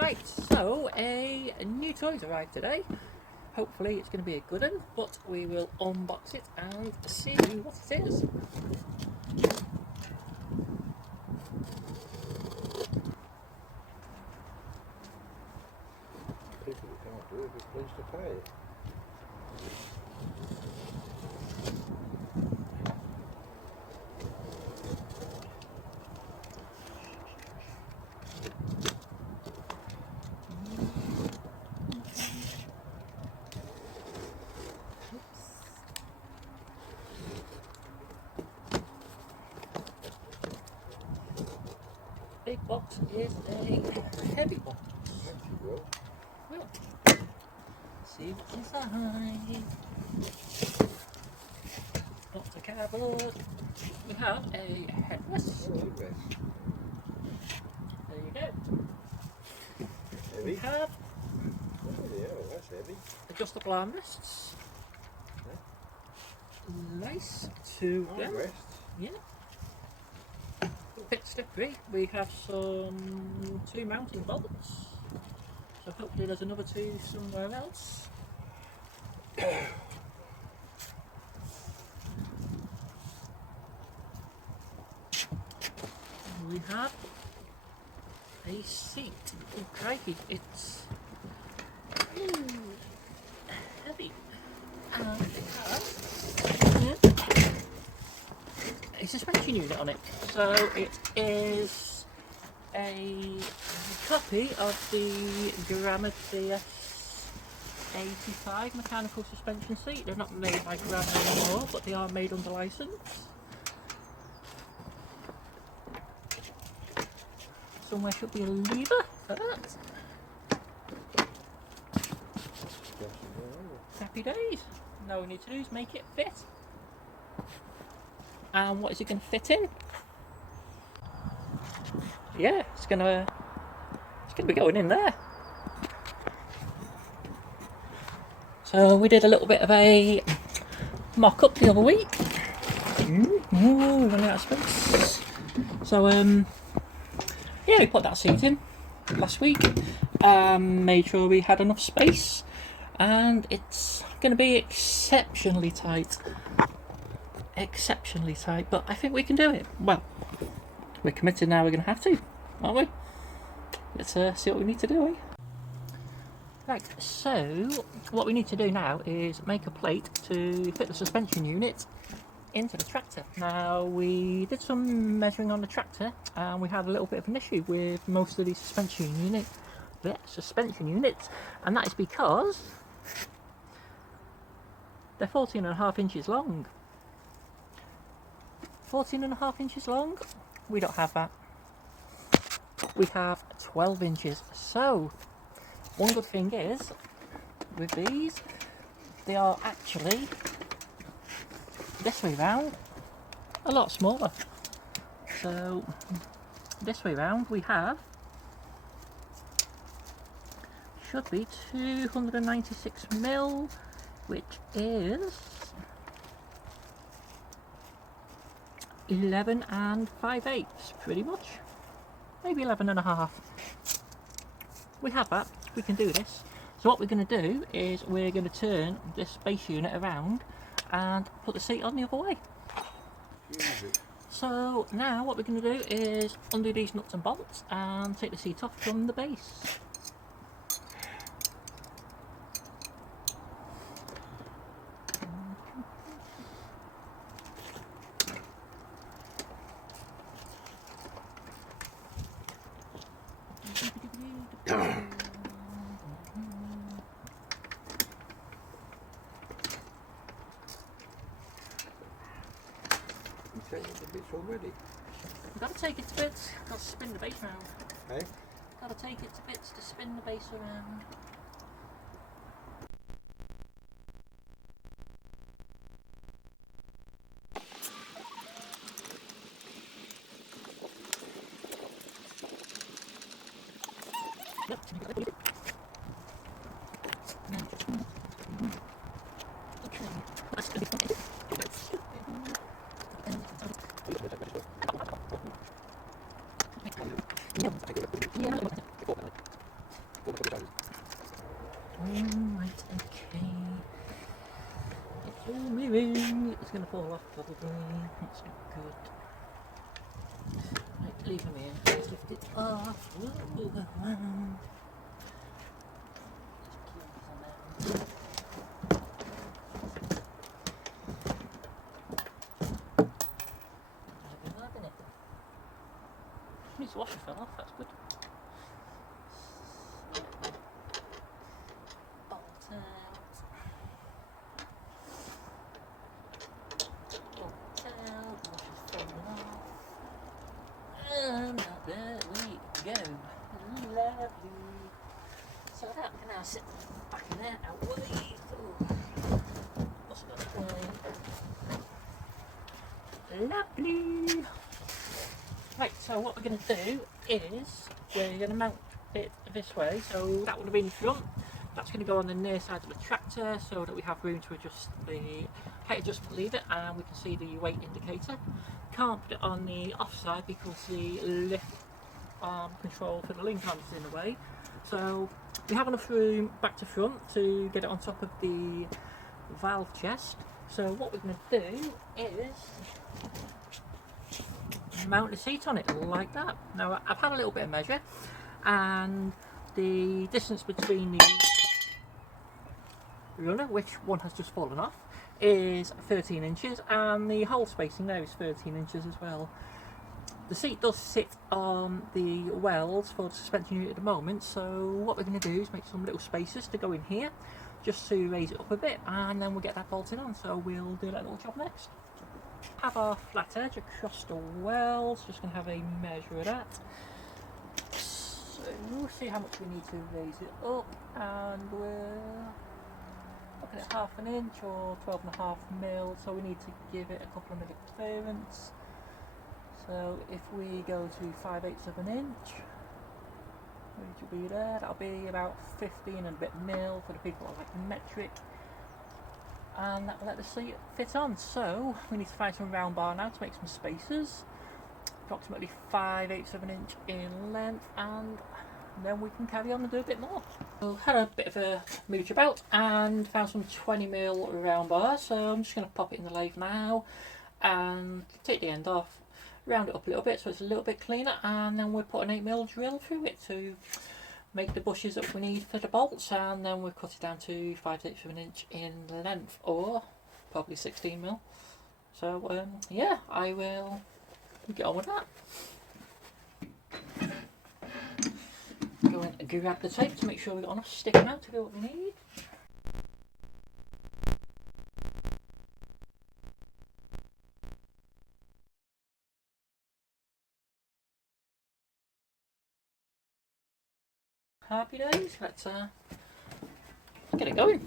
Right, so a new toy's arrived today. Hopefully it's going to be a good one, but we will unbox it and see what it is. People who can't do it will be pleased to pay it. Big box is a heavy box. Yes, you will. Well, see what's inside. Lots of cardboard. We have a headrest. Oh, look at this. There you go. We Heavy. have Oh, yeah, well, that's heavy. adjustable armrests. Nice to them. Armrest. Yeah. A bit slippery. We have some 2 mounting bolts. So hopefully there's another 2 somewhere else. We have a seat. Oh crikey, it's heavy. And it has a suspension unit on it. So it is a copy of the Gramma DS85 mechanical suspension seat. They're not made by Gramma anymore, but they are made under license. Somewhere should be a lever for that. Happy days. Now all we need to do is make it fit. And what is it going to fit in? Yeah, it's going to be going in there. So we did a little bit of a mock-up the other week. Ooh, running out of space. So yeah, we put that seat in last week. Made sure we had enough space, and it's going to be exceptionally tight. Exceptionally tight, but I think we can do it. Well, we're committed now, we're going to have to, aren't we? Let's see what we need to do, eh? Right, so what we need to do now is make a plate to fit the suspension unit into the tractor. Now, we did some measuring on the tractor and we had a little bit of an issue with most of these suspension units, and that is because they're 14.5 inches long. 14.5 inches long? We don't have that. We have 12 inches. So, one good thing is, with these, they are actually this way round a lot smaller. So, this way round we have, should be 296mm, which is 11 5/8, pretty much. Maybe 11.5. We have that, we can do this. So what we're going to do is we're going to turn this base unit around and put the seat on the other way. So now what we're going to do is undo these nuts and bolts and take the seat off from the base. You taking the bits already? We've got to take it to bits, got to spin the base round. Hey? Got to take it to bits to spin the base around. Right, okay. It's all moving. It's going to fall off probably. That's not good. Right, leave him in. Let's lift it off. Whoa. Just keep this on there. His washer fell off, that's good. Bolt out. Bolt out. Washer's falling off. And now there we go. Lovely. So that can now sit back in there, out way. What's got that? Lovely. Right, so what we're going to do is we're going to mount it this way, so that would have been front. That's going to go on the near side of the tractor so that we have room to adjust the height adjustment lever and we can see the weight indicator. Can't put it on the off side because the lift arm control for the link arm is in the way. So we have enough room back to front to get it on top of the valve chest. So what we're going to do is mount the seat on it like that. Now I've had a little bit of measure and the distance between the runner, which one has just fallen off, is 13 inches and the hole spacing there is 13 inches as well. The seat does sit on the wells for the suspension unit at the moment, so what we're going to do is make some little spaces to go in here just to raise it up a bit and then we'll get that bolted on, so we'll do that little job next. Have our flat edge across the wells, just going to have a measure of that. So we'll see how much we need to raise it up, and we're looking at ½ an inch or 12.5 mil, so we need to give it a couple of mil of clearance. So if we go to 5/8 of an inch, which will be there, that'll be about 15 and a bit mil for the people that like metric. And that will let the seat fit on. So we need to find some round bar now to make some spaces, approximately 5/8 of an inch in length, and then we can carry on and do a bit more. So had a bit of a mooch about and found some 20 mil round bar, so I'm just going to pop it in the lathe now and take the end off, round it up a little bit so it's a little bit cleaner, and then we'll put an 8 mil drill through it to make the bushes that we need for the bolts, and then we'll cut it down to 5/8 of an inch in length, or probably 16 mil. So yeah, I will get on with that. Go and grab the tape to make sure we've got enough sticking out to do what we need. Happy days, let's get it going.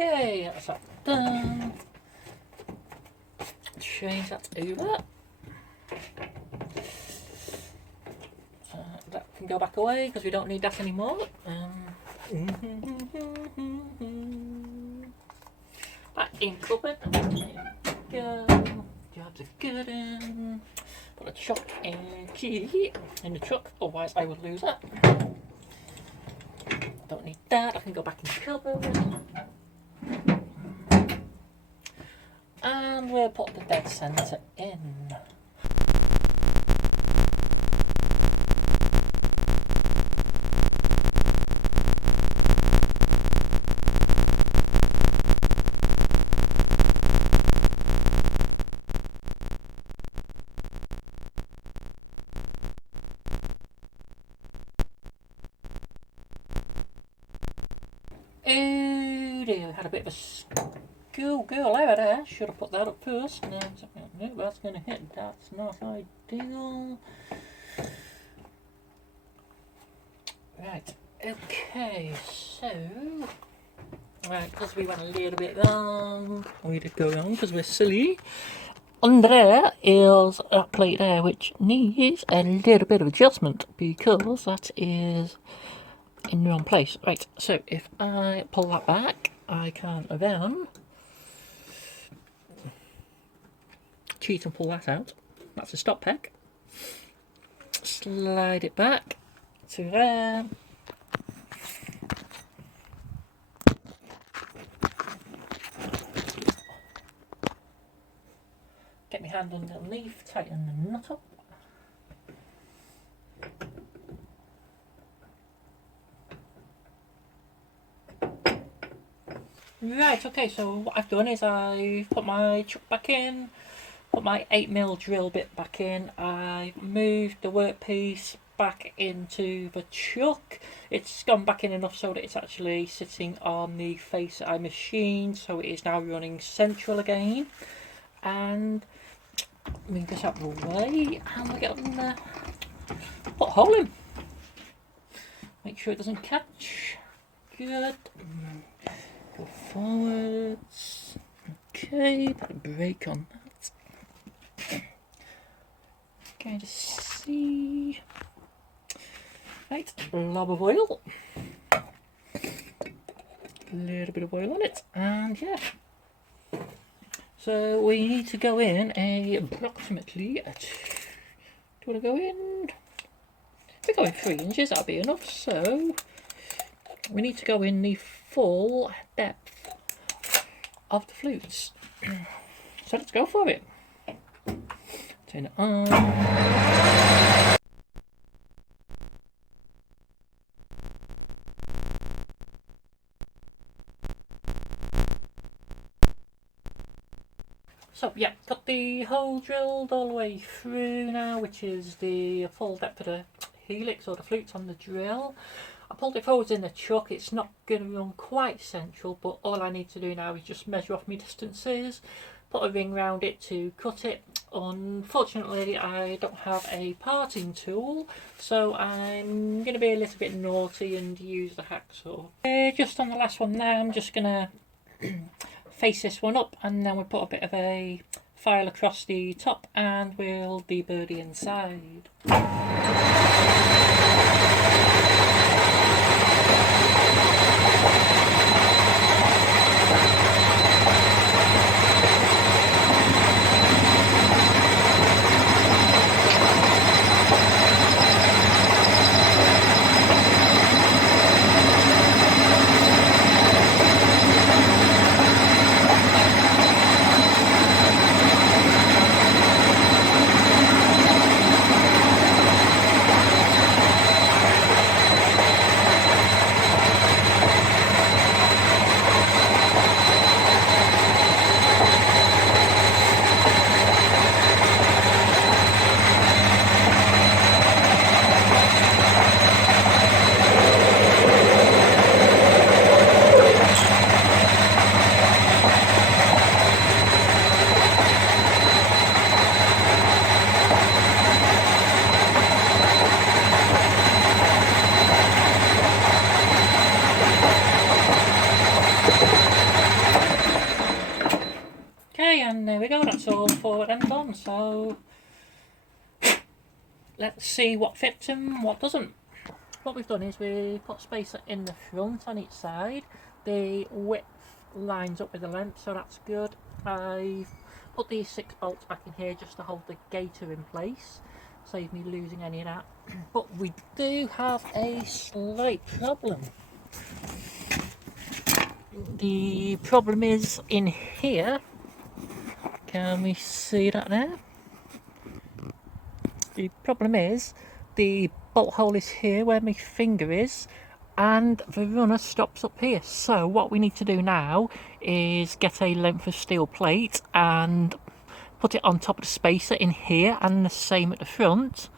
Okay, that's that done. Change that over. That can go back away because we don't need that anymore. That in cupboard. Go. Jobs are good in. Put a chuck and key in the truck, otherwise I would lose it. Don't need that. I can go back in the cupboard. and we'll put the dead centre in. Oh dear, had a bit of a school girl over there. Should have put that up first. No, that's going to hit. That's not ideal. Right, okay, so... Right, because we went a little bit wrong. We did go wrong because we're silly. Under there is that plate there which needs a little bit of adjustment because that is in the wrong place. Right, so if I pull that back, I can then cheat and pull that out. That's a stop peg. Slide it back to there. Get my hand underneath, tighten the nut up. Right, okay, so what I've done is I've put my chuck back in, put my 8mm drill bit back in, I've moved the workpiece back into the chuck. It's gone back in enough so that it's actually sitting on the face that I machined, so it is now running central again. And move this out of the way, and we get on there, put a hole in. Make sure it doesn't catch. Good. Go forwards. Okay, put a brake on that. Kind of see. Right, blob of oil. A little bit of oil on it, and yeah. So we need to go in approximately at. Do you want to go in? If we go in 3 inches, that'll be enough. So we need to go in the full depth of the flutes. So let's go for it. Turn it on. So yeah, got the hole drilled all the way through now, which is the full depth of the helix or the flutes on the drill. I pulled it forwards in the chuck. It's not going to run quite central, but all I need to do now is just measure off my distances, put a ring round it to cut it. Unfortunately, I don't have a parting tool, so I'm going to be a little bit naughty and use the hacksaw. Just on the last one now, I'm just going to face this one up, and then we'll put a bit of a file across the top and we'll deburr the inside. And there we go, that's all forward and done. So let's see what fits and what doesn't. What we've done is we put spacer in the front on each side. The width lines up with the length, so that's good. I've put these 6 bolts back in here just to hold the gaiter in place, save me losing any of that. But we do have a slight problem. The problem is in here. Can we see that there? The problem is the bolt hole is here where my finger is, and the runner stops up here. So what we need to do now is get a length of steel plate and put it on top of the spacer in here, and the same at the front,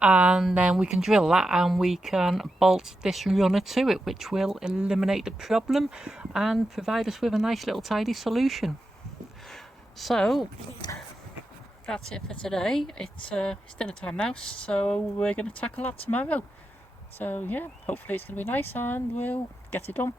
and then we can drill that and we can bolt this runner to it, which will eliminate the problem and provide us with a nice little tidy solution. So that's it for today. It's dinner time now, so we're going to tackle that tomorrow. So yeah, hopefully it's going to be nice and we'll get it done.